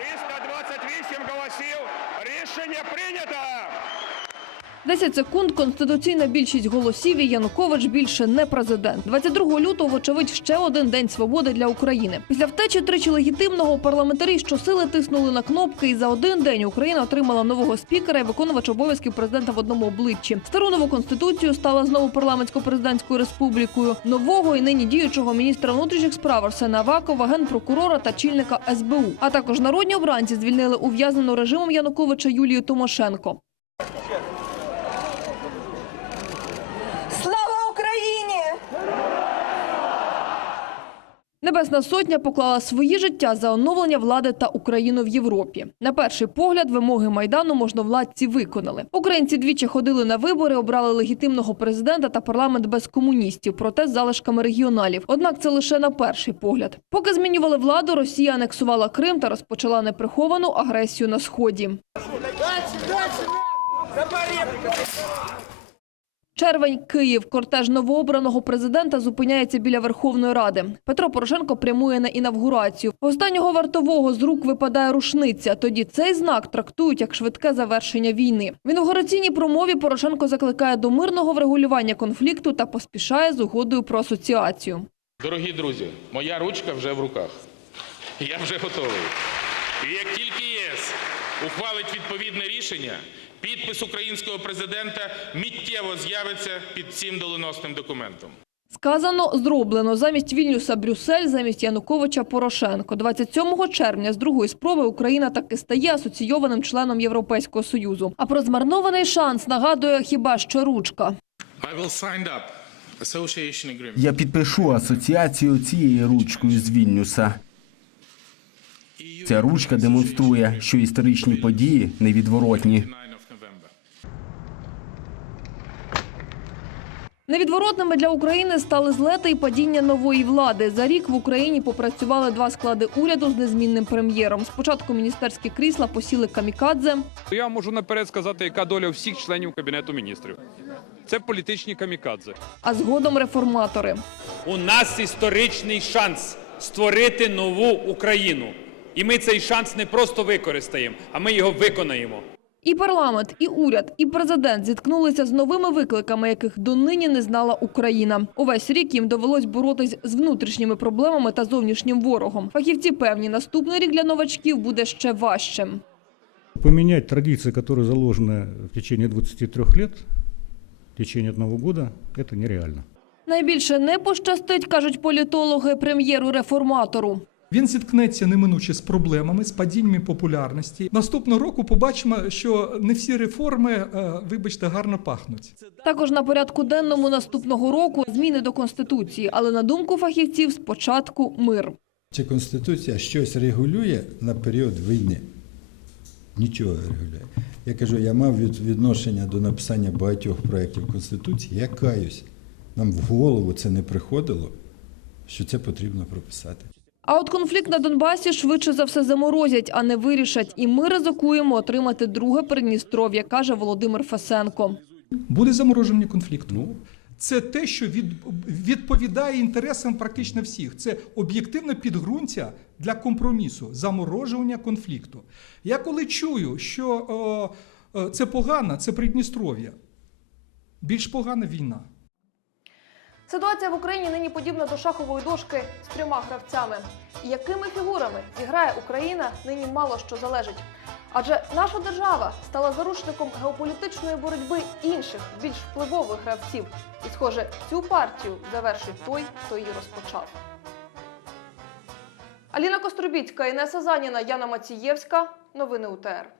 «328 голосів. Рішення прийнято. 10 секунд конституційна більшість голосів і Янукович більше не президент. 22 лютого, вочевидь, ще один день свободи для України. Після втечі тричі легітимного парламентарі щосили тиснули на кнопки, і за один день Україна отримала нового спікера і виконувач обов'язків президента в одному обличчі. Стару нову конституцію стала знову парламентсько-президентською республікою. Нового і нині діючого міністра внутрішніх справ Арсена Авакова, генпрокурора та чільника СБУ. А також народні обранці звільнили ув'язнену режимом Януковича Юлію Тимошенко. Слава Україні! Небесна сотня поклала свої життя за оновлення влади та Україну в Європі. На перший погляд, вимоги майдану можновладці виконали. Українці двічі ходили на вибори, обрали легітимного президента та парламент без комуністів, проте з залишками регіоналів. Однак це лише на перший погляд. Поки змінювали владу, Росія анексувала Крим та розпочала неприховану агресію на сході. Червень, Київ. Кортеж новообраного президента зупиняється біля Верховної Ради. Петро Порошенко прямує на інавгурацію. Останнього вартового з рук випадає рушниця. Тоді цей знак трактують як швидке завершення війни. В інаугураційній промові Порошенко закликає до мирного врегулювання конфлікту та поспішає з угодою про асоціацію. Дорогі друзі, моя ручка вже в руках. Я вже готовий. І як тільки ЄС ухвалить відповідне рішення, підпис українського президента миттєво з'явиться під цим доленосним документом. Сказано, зроблено. Замість Вільнюса Брюссель, замість Януковича Порошенко. 27 червня з другої спроби Україна таки стає асоційованим членом Європейського Союзу. А про змарнований шанс нагадує хіба що ручка. Я підпишу асоціацію цією ручкою з Вільнюса. Ця ручка демонструє, що історичні події невідворотні. Невідворотними для України стали злети і падіння нової влади. За рік в Україні попрацювали два склади уряду з незмінним прем'єром. Спочатку міністерські крісла посіли камікадзе. Я можу наперед сказати, яка доля всіх членів кабінету міністрів. Це політичні камікадзе. А згодом реформатори. У нас історичний шанс створити нову Україну. І ми цей шанс не просто використаємо, а ми його виконаємо. І парламент, і уряд, і президент зіткнулися з новими викликами, яких донині не знала Україна. Увесь рік їм довелось боротись з внутрішніми проблемами та зовнішнім ворогом. Фахівці певні, наступний рік для новачків буде ще важчим. Поменять традиции, которые заложены в течение 23 лет, в течение одного года, это нереально. Найбільше не пощастить, кажуть політологи, прем'єру-реформатору. Він зіткнеться неминуче з проблемами, з падінням популярності. Наступного року побачимо, що не всі реформи, е, вибачте, гарно пахнуть. Також на порядку денному наступного року зміни до конституції, але на думку фахівців, спочатку мир. Чи Конституція щось регулює на період війни? Нічого не регулює. Я кажу, я мав відношення до написання багатьох проєктів Конституції. Я каюсь. Нам в голову це не приходило, що це потрібно прописати. А от конфлікт на Донбасі швидше за все заморозять, а не вирішать. І ми ризикуємо отримати друге Придністров'я, каже Володимир Фесенко. Буде замороження конфлікту. Це те, що від, відповідає інтересам практично всіх. Це об'єктивне підґрунтя для компромісу, заморожування конфлікту. Я коли чую, що о, це погано, це Придністров'я. Більш погана війна. Ситуація в Україні нині подібна до шахової дошки з трьома гравцями. І якими фігурами зіграє Україна, нині мало що залежить. Адже наша держава стала заручником геополітичної боротьби інших, більш впливових гравців. І, схоже, цю партію завершить той, хто її розпочав. Аліна Кострубіцька, Інеса Заніна, Яна Мацієвська. Новини УТР.